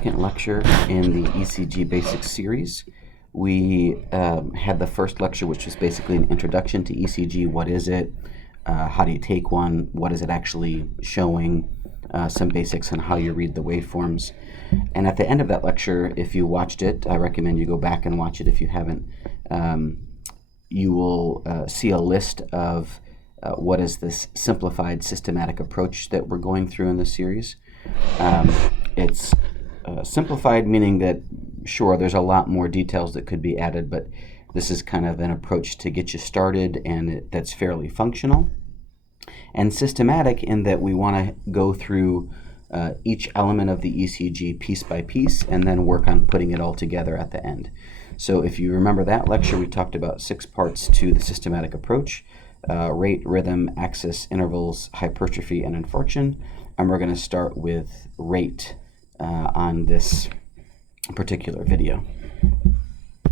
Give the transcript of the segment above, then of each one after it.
Second lecture in the ECG Basics series. We had the first lecture, which was basically an introduction to ECG. What is it? How do you take one? What is it actually showing? Some basics on how you read the waveforms. And at the end of that lecture, if you watched it, I recommend you go back and watch it if you haven't. You will see a list of what is this simplified systematic approach that we're going through in this series. It's simplified, meaning that, sure, there's a lot more details that could be added, but this is kind of an approach to get you started, and that's fairly functional. And systematic in that we want to go through each element of the ECG piece by piece and then work on putting it all together at the end. So if you remember that lecture, we talked about 6 parts to the systematic approach: rate, rhythm, axis, intervals, hypertrophy, and infarction. And we're going to start with rate on this particular video.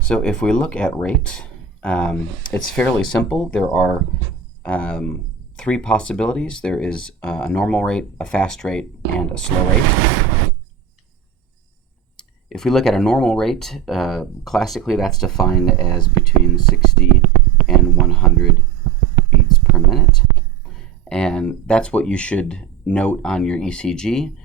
So if we look at rate, it's fairly simple. There are 3 possibilities. There is a normal rate, a fast rate, and a slow rate. If we look at a normal rate, classically that's defined as between 60 and 100 beats per minute. And that's what you should note on your ECG,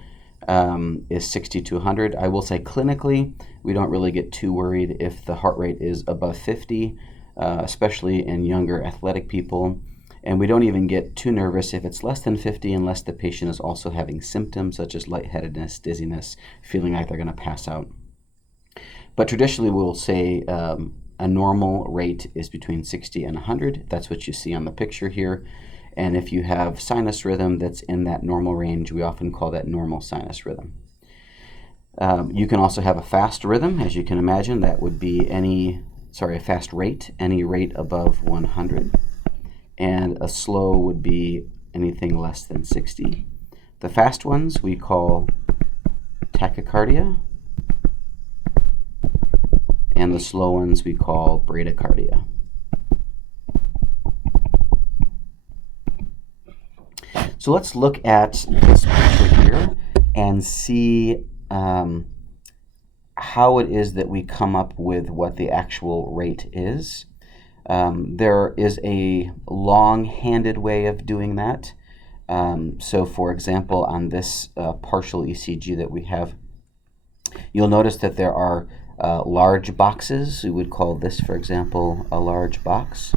is 60 to 100. I will say clinically, we don't really get too worried if the heart rate is above 50, especially in younger athletic people. And we don't even get too nervous if it's less than 50 unless the patient is also having symptoms such as lightheadedness, dizziness, feeling like they're going to pass out. But traditionally we'll say a normal rate is between 60 and 100. That's what you see on the picture here. And if you have sinus rhythm that's in that normal range, we often call that normal sinus rhythm. You can also have a fast rhythm, as you can imagine. That would be a fast rate, any rate above 100. And a slow would be anything less than 60. The fast ones we call tachycardia, and the slow ones we call bradycardia. So let's look at this picture here and see how it is that we come up with what the actual rate is. There is a long-handed way of doing that. So for example, on this partial ECG that we have, you'll notice that there are large boxes. We would call this, for example, a large box.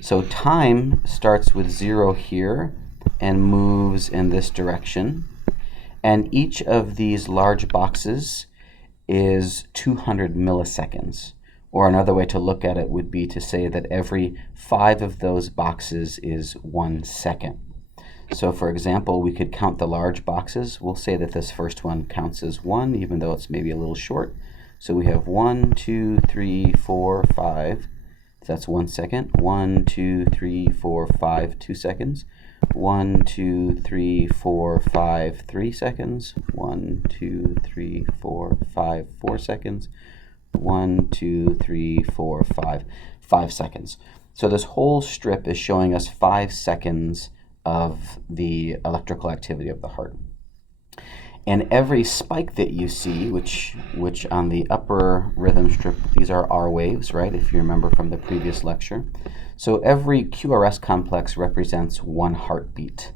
So time starts with 0 here and moves in this direction. And each of these large boxes is 200 milliseconds. Or another way to look at it would be to say that every 5 of those boxes is 1 second. So for example, we could count the large boxes. We'll say that this first one counts as 1, even though it's maybe a little short. So we have 1, 2, 3, 4, 5. That's 1 second. 1, 2, 3, 4, 5, 2 seconds. 1, 2, 3, 4, 5, 3 seconds. 1, 2, 3, 4, 5, 4 seconds. 1, 2, 3, 4, 5, 5 seconds. So this whole strip is showing us 5 seconds of the electrical activity of the heart. And every spike that you see, which on the upper rhythm strip, these are R waves, right, if you remember from the previous lecture. So every QRS complex represents 1 heartbeat.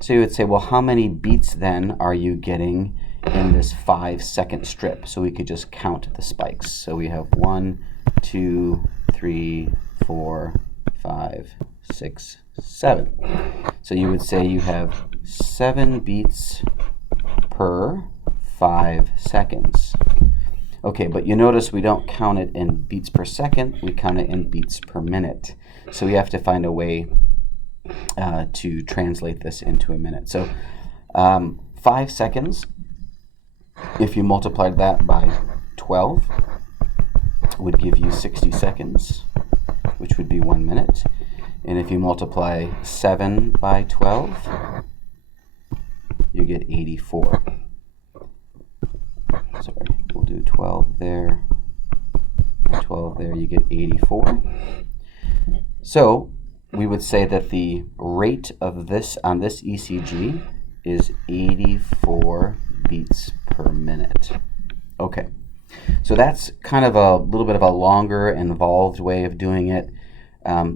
So you would say, well, how many beats then are you getting in this 5-second strip? So we could just count the spikes. So we have 1, 2, 3, 4, 5, 6, 7. So you would say you have 7 beats per 5 seconds. Okay, but you notice we don't count it in beats per second, we count it in beats per minute. So we have to find a way to translate this into a minute. So 5 seconds, if you multiplied that by 12, would give you 60 seconds, which would be 1 minute. And if you multiply 7 by 12, you get 84. Sorry, we'll do 12 there, 12 there, you get 84. So we would say that the rate of this on this ECG is 84 beats per minute. Okay, so that's kind of a little bit of a longer, involved way of doing it.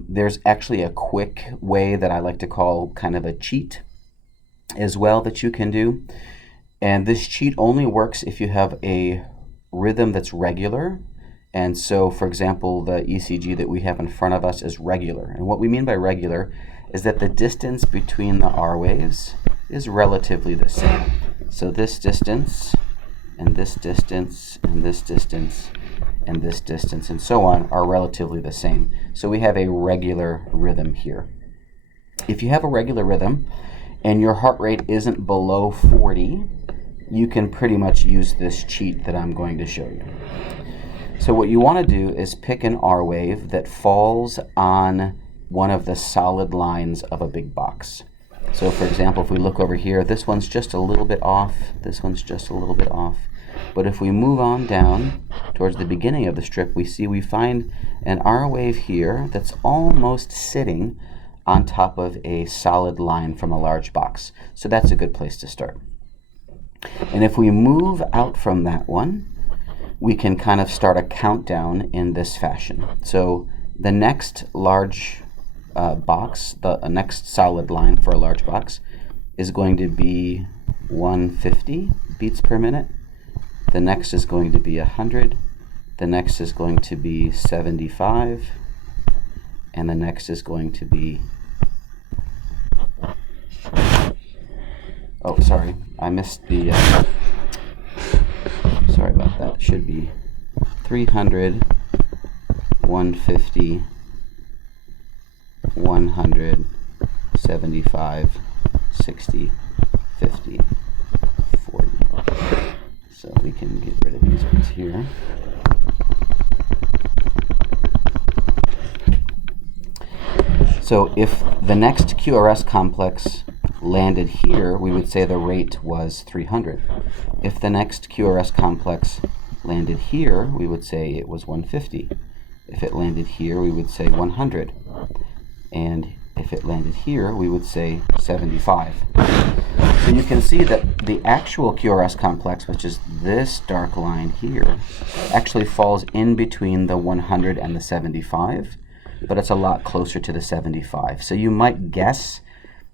There's actually a quick way that I like to call kind of a cheat as well that you can do. And this cheat only works if you have a rhythm that's regular. And so, for example, the ECG that we have in front of us is regular. And what we mean by regular is that the distance between the R waves is relatively the same. So this distance, and this distance, and this distance, and this distance, and so on are relatively the same. So we have a regular rhythm here. If you have a regular rhythm and your heart rate isn't below 40, you can pretty much use this cheat that I'm going to show you. So what you want to do is pick an R wave that falls on one of the solid lines of a big box. So for example, if we look over here, this one's just a little bit off, this one's just a little bit off. But if we move on down towards the beginning of the strip, we find an R wave here that's almost sitting on top of a solid line from a large box. So that's a good place to start. And if we move out from that one, we can kind of start a countdown in this fashion. So the next large box, the next solid line for a large box is going to be 150 beats per minute. The next is going to be 100. The next is going to be 75. And the next is going to be... Oh, sorry, I missed the... Sorry about that. It should be 300, 150, 100, 75, 60, 50, 40. So we can get rid of these ones here. So if the next QRS complex landed here, we would say the rate was 300. If the next QRS complex landed here, we would say it was 150. If it landed here, we would say 100. And if it landed here, we would say 75. So you can see that the actual QRS complex, which is this dark line here, actually falls in between the 100 and the 75, but it's a lot closer to the 75. So you might guess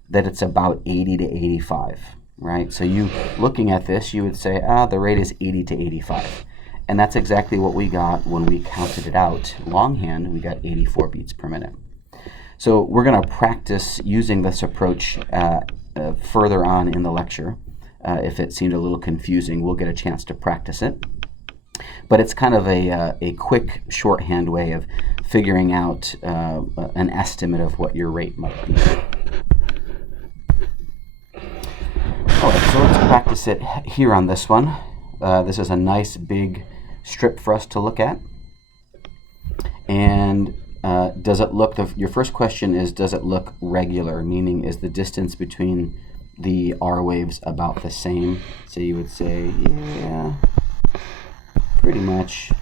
that it's about 80 to 85, right? So you, looking at this, you would say, the rate is 80 to 85. And that's exactly what we got when we counted it out. Longhand, we got 84 beats per minute. So we're going to practice using this approach further on in the lecture. If it seemed a little confusing, we'll get a chance to practice it. But it's kind of a quick shorthand way of figuring out an estimate of what your rate might be. All right, so let's practice it here on this one. This is a nice big strip for us to look at. And does it look, your first question is, does it look regular? Meaning, is the distance between the R waves about the same? So you would say, yeah, pretty much,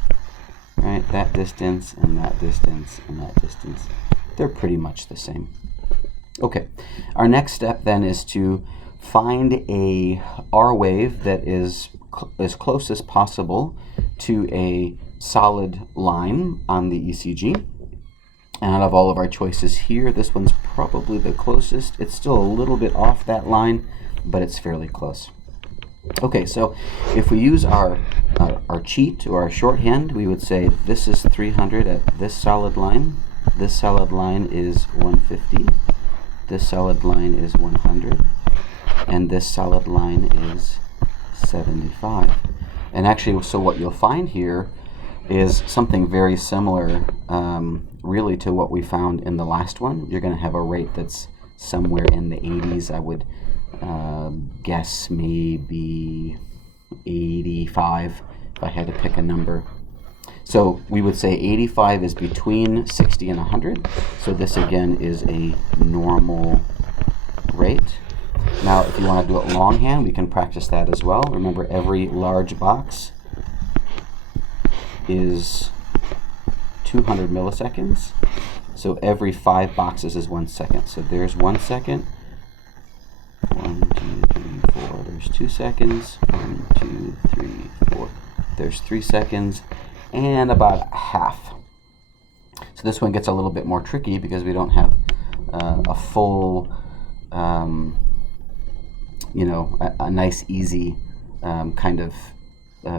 right? That distance and that distance and that distance, they're pretty much the same. Okay, our next step then is to find a R wave that is as close as possible to a solid line on the ECG. And out of all of our choices here, this one's probably the closest. It's still a little bit off that line, but it's fairly close. Okay, so if we use our cheat or our shorthand, we would say this is 300 at this solid line. This solid line is 150. This solid line is 100. And this solid line is 75. And actually, so what you'll find here is something very similar really to what we found in the last one. You're going to have a rate that's somewhere in the 80s. I would guess maybe 85 if I had to pick a number. So we would say 85 is between 60 and 100. So this again is a normal rate. Now if you want to do it longhand, we can practice that as well. Remember, every large box is 200 milliseconds. So every 5 boxes is 1 second. So there's 1 second. 1, 2, 3, 4. There's 2 seconds. 1, 2, 3, 4. there's 3 seconds, and about half. So this one gets a little bit more tricky because we don't have a full, you know, a nice, easy kind of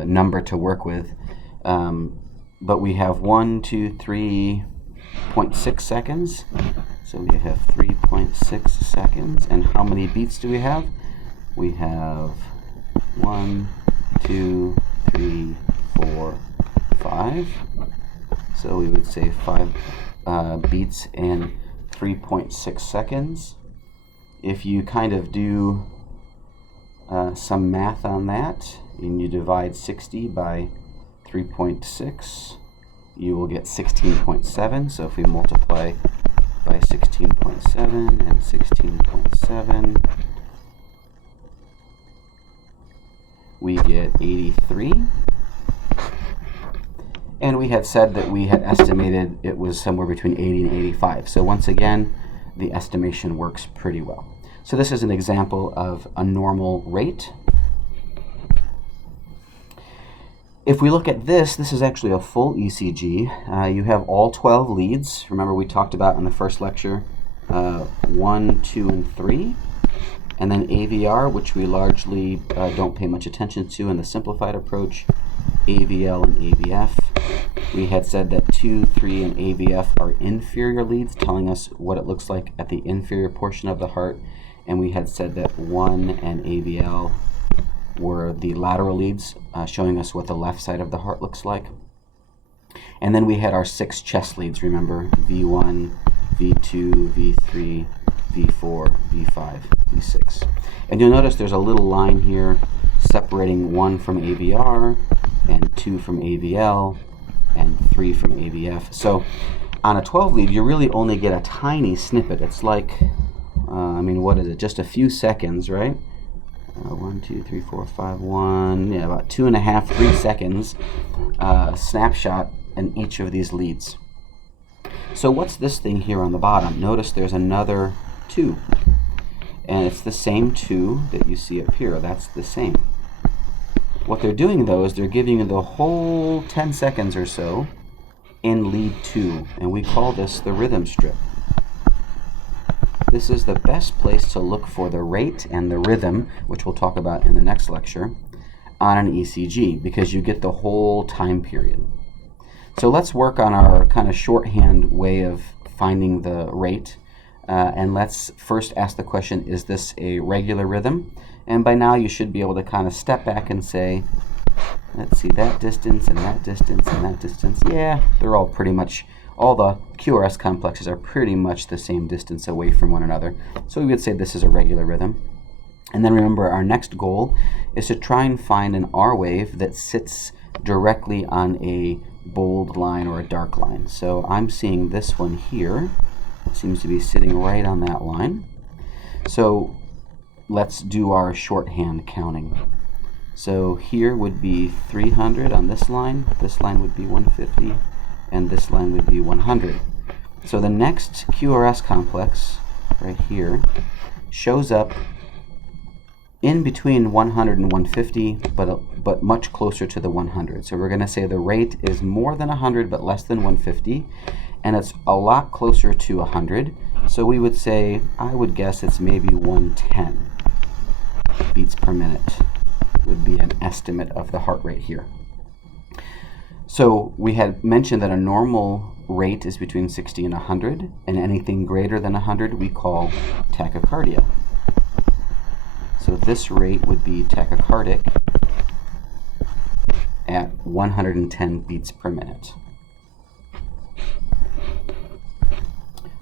number to work with. But we have 1, 2, 3.6 seconds. So we have 3.6 seconds. And how many beats do we have? We have 1, 2, 3, 4, 5. So we would say 5 beats in 3.6 seconds. If you kind of do some math on that, and you divide 60 by 3.6, you will get 16.7. So if we multiply by 16.7 and 16.7, we get 83. And we had said that we had estimated it was somewhere between 80 and 85. So once again, the estimation works pretty well. So this is an example of a normal rate. If we look at this is actually a full ECG. You have all 12 leads. Remember we talked about in the first lecture 1, 2, and 3. And then AVR, which we largely don't pay much attention to in the simplified approach, AVL and AVF. We had said that 2, 3, and AVF are inferior leads, telling us what it looks like at the inferior portion of the heart. And we had said that 1 and AVL were the lateral leads, showing us what the left side of the heart looks like. And then we had our 6 chest leads, remember, V1, V2, V3, V4, V5, V6. And you'll notice there's a little line here separating 1 from AVR, and 2 from AVL, and 3 from AVF. So on a 12 lead, you really only get a tiny snippet. It's like, I mean, what is it? Just a few seconds, right? 1, 2, 3, 4, 5, 1, yeah, about 2.5, 3 seconds snapshot in each of these leads. So what's this thing here on the bottom? Notice there's another 2. And it's the same 2 that you see up here. That's the same. What they're doing, though, is they're giving you the whole 10 seconds or so in lead 2. And we call this the rhythm strip. This is the best place to look for the rate and the rhythm, which we'll talk about in the next lecture, on an ECG, because you get the whole time period. So let's work on our kind of shorthand way of finding the rate. And let's first ask the question, is this a regular rhythm? And by now you should be able to kind of step back and say, let's see, that distance and that distance and that distance. Yeah, they're all pretty much, all the QRS complexes are pretty much the same distance away from one another. So we would say this is a regular rhythm. And then remember, our next goal is to try and find an R wave that sits directly on a bold line or a dark line. So I'm seeing this one here. It seems to be sitting right on that line. So let's do our shorthand counting. So here would be 300 on this line would be 150, and this line would be 100. So the next QRS complex right here shows up in between 100 and 150, but much closer to the 100. So we're going to say the rate is more than 100 but less than 150, and it's a lot closer to 100. So we would say, I would guess it's maybe 110 beats per minute would be an estimate of the heart rate here. So we had mentioned that a normal rate is between 60 and 100, and anything greater than 100 we call tachycardia. So this rate would be tachycardic at 110 beats per minute.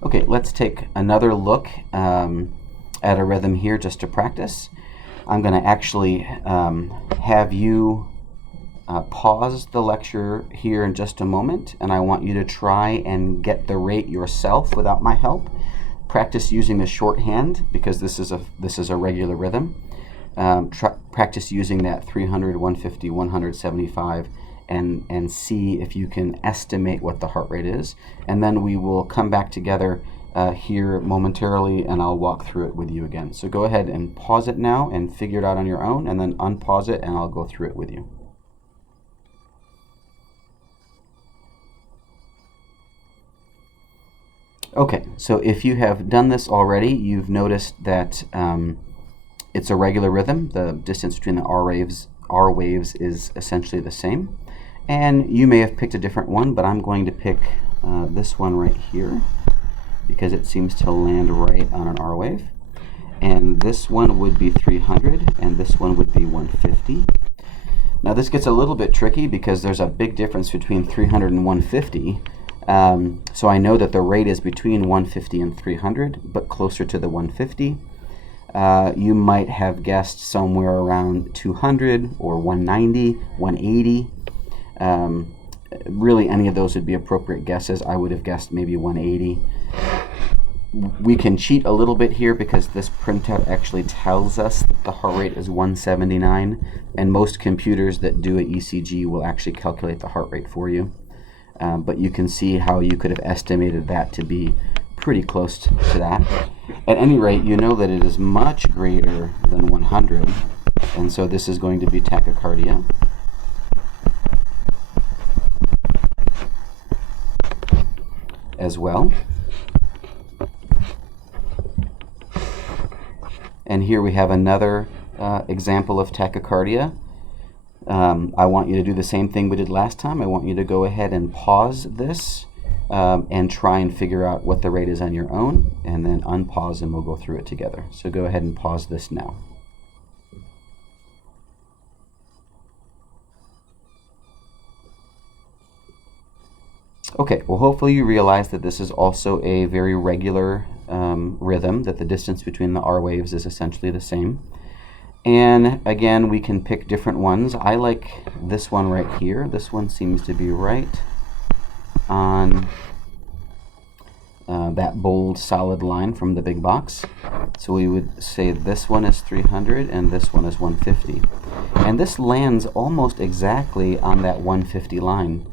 Okay, let's take another look at a rhythm here just to practice. I'm going to actually have you pause the lecture here in just a moment, and I want you to try and get the rate yourself without my help. Practice using the shorthand because this is a regular rhythm. Practice using that 300, 150, 175, and see if you can estimate what the heart rate is. And then we will come back together here momentarily, and I'll walk through it with you again. So go ahead and pause it now and figure it out on your own, and then unpause it, and I'll go through it with you. Okay, so if you have done this already, you've noticed that it's a regular rhythm. The distance between the R waves is essentially the same. And you may have picked a different one, but I'm going to pick this one right here because it seems to land right on an R wave. And this one would be 300, and this one would be 150. Now this gets a little bit tricky because there's a big difference between 300 and 150. So I know that the rate is between 150 and 300, but closer to the 150. You might have guessed somewhere around 200 or 190, 180. Really, any of those would be appropriate guesses. I would have guessed maybe 180. We can cheat a little bit here because this printout actually tells us that the heart rate is 179, and most computers that do an ECG will actually calculate the heart rate for you. But you can see how you could have estimated that to be pretty close to that. At any rate, you know that it is much greater than 100, and so this is going to be tachycardia. As well. And here we have another example of tachycardia. I want you to do the same thing we did last time. I want you to go ahead and pause this and try and figure out what the rate is on your own, and then unpause and we'll go through it together. So go ahead and pause this now. Okay, well hopefully you realize that this is also a very regular rhythm, that the distance between the R waves is essentially the same. And again, we can pick different ones. I like this one right here. This one seems to be right on that bold solid line from the big box. So we would say this one is 300 and this one is 150. And this lands almost exactly on that 150 line.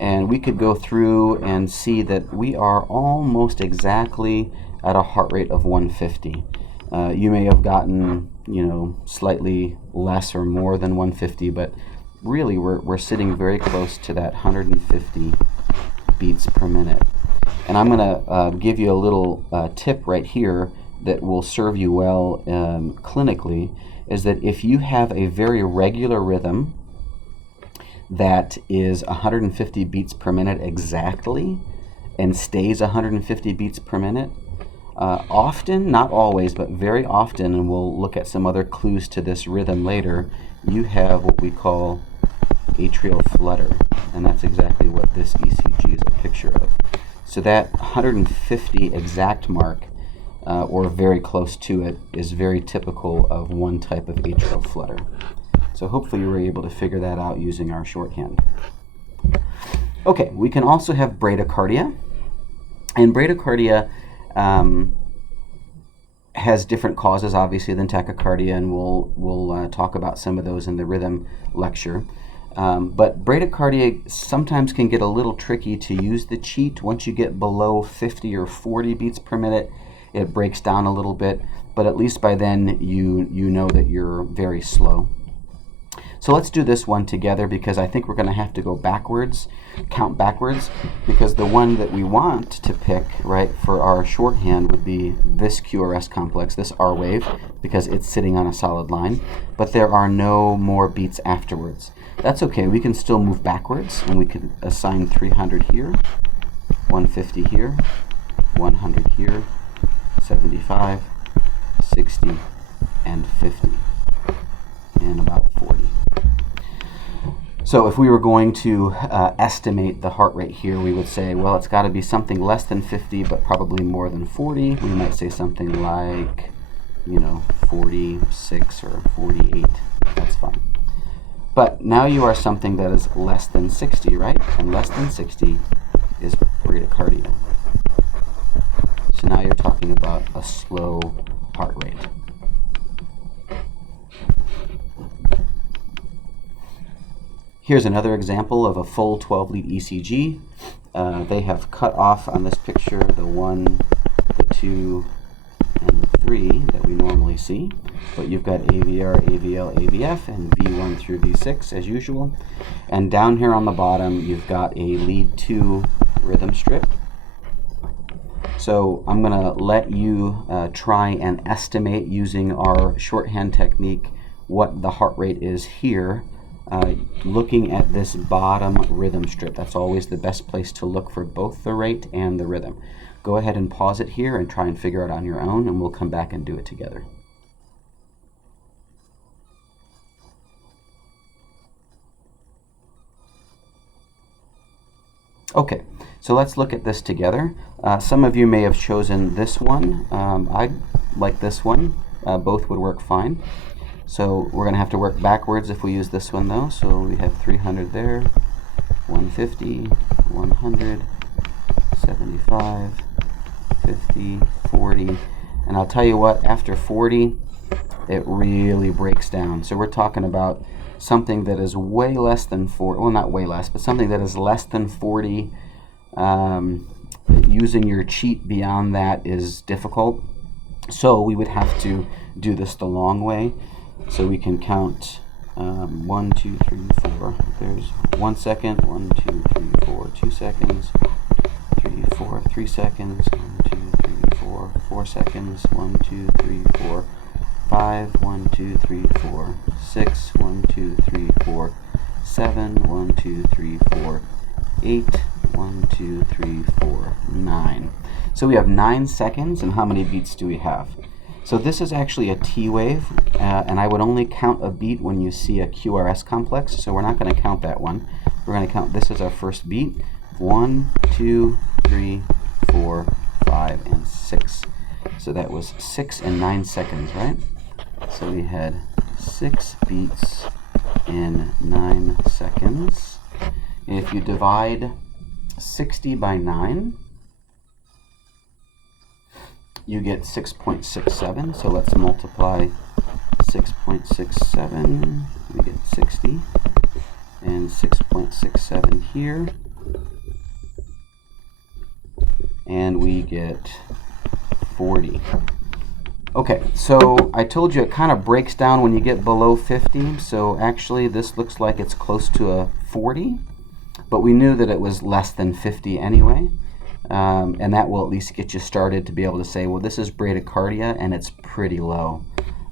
And we could go through and see that we are almost exactly at a heart rate of 150. You may have gotten, slightly less or more than 150, but really we're sitting very close to that 150 beats per minute. And I'm going to give you a little tip right here that will serve you well clinically, is that if you have a very regular rhythm that is 150 beats per minute exactly and stays 150 beats per minute, often, not always, but very often, and we'll look at some other clues to this rhythm later, you have what we call atrial flutter, and that's exactly what this ECG is a picture of. So that 150 exact mark, or very close to it, is very typical of one type of atrial flutter. So hopefully you were able to figure that out using our shorthand. Okay, we can also have bradycardia. And bradycardia has different causes, obviously, than tachycardia, and we'll talk about some of those in the rhythm lecture. But bradycardia sometimes can get a little tricky to use the cheat. Once you get below 50 or 40 beats per minute, it breaks down a little bit, but at least by then you know that you're very slow. So let's do this one together, because I think we're going to have to go backwards, count backwards, because the one that we want to pick, right, for our shorthand would be this QRS complex, this R wave, because it's sitting on a solid line, but there are no more beats afterwards. That's okay, we can still move backwards, and we could assign 300 here, 150 here, 100 here, 75, 60, and 50, and about 40. So if we were going to estimate the heart rate here, we would say, well, it's got to be something less than 50, but probably more than 40. We might say something like, 46 or 48. That's fine. But now you are something that is less than 60, right? And less than 60 is bradycardia. So now you're talking about a slow heart rate. Here's another example of a full 12-lead ECG. They have cut off on this picture the 1, the 2, and the 3 that we normally see. But you've got AVR, AVL, AVF, and V1 through V6 as usual. And down here on the bottom, you've got a lead 2 rhythm strip. So I'm going to let you try and estimate using our shorthand technique what the heart rate is here, looking at this bottom rhythm strip. That's always the best place to look for both the rate and the rhythm. Go ahead and pause it here and try and figure it out on your own, and we'll come back and do it together. Okay, so let's look at this together. Some of you may have chosen this one. I like this one. Both would work fine. So we're going to have to work backwards if we use this one though. So we have 300 there, 150, 100, 75, 50, 40. And I'll tell you what, after 40, it really breaks down. So we're talking about something that is way less than 40, well not way less, but something that is less than 40. Using your cheat beyond that is difficult. So we would have to do this the long way. So we can count 1, 2, 3, 4. There's 1 second, 1, 2, 3, 4, 2 seconds, 3, 4, 3 seconds, 1, 2, 3, 4, 4 seconds, 1, 2, 3, 4, 5, 1, 2, 3, 4, 6, 1, 2, 3, 4, 7, 1, 2, 3, 4, 8, 1, 2, 3, 4, 9. So we have 9 seconds, and how many beats do we have? So this is actually a T wave, and I would only count a beat when you see a QRS complex, so we're not going to count that one. We're going to count this as our first beat. 1, 2, 3, 4, 5, and 6. So that was 6 and 9 seconds, right? So we had 6 beats in 9 seconds. If you divide 60 by 9, you get 6.67. So let's multiply 6.67. We get 60. And 6.67 here. And we get 40. Okay, so I told you it kind of breaks down when you get below 50. So actually this looks like it's close to a 40. But we knew that it was less than 50 anyway. And that will at least get you started to be able to say, well, this is bradycardia and it's pretty low.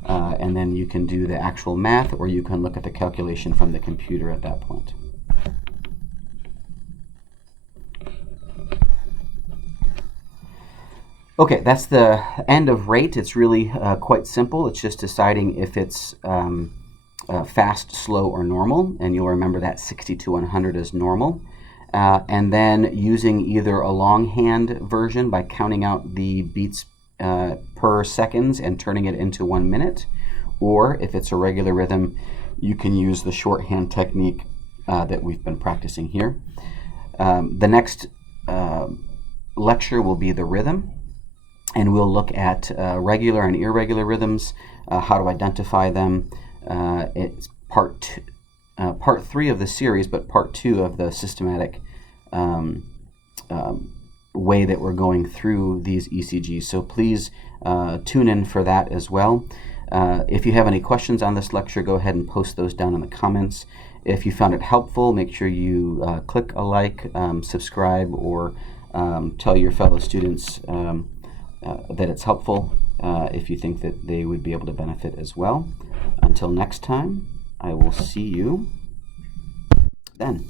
And then you can do the actual math, or you can look at the calculation from the computer at that point. Okay, that's the end of rate. It's really quite simple. It's just deciding if it's fast, slow, or normal. And you'll remember that 60 to 100 is normal. And then using either a longhand version by counting out the beats per seconds and turning it into 1 minute, or if it's a regular rhythm, you can use the shorthand technique that we've been practicing here. The next lecture will be the rhythm, and we'll look at regular and irregular rhythms, how to identify them. It's part 3 of the series, but part 2 of the systematic way that we're going through these ECGs. So please tune in for that as well. If you have any questions on this lecture, go ahead and post those down in the comments. If you found it helpful, make sure you click a like, subscribe, or tell your fellow students that it's helpful if you think that they would be able to benefit as well. Until next time, I will see you then.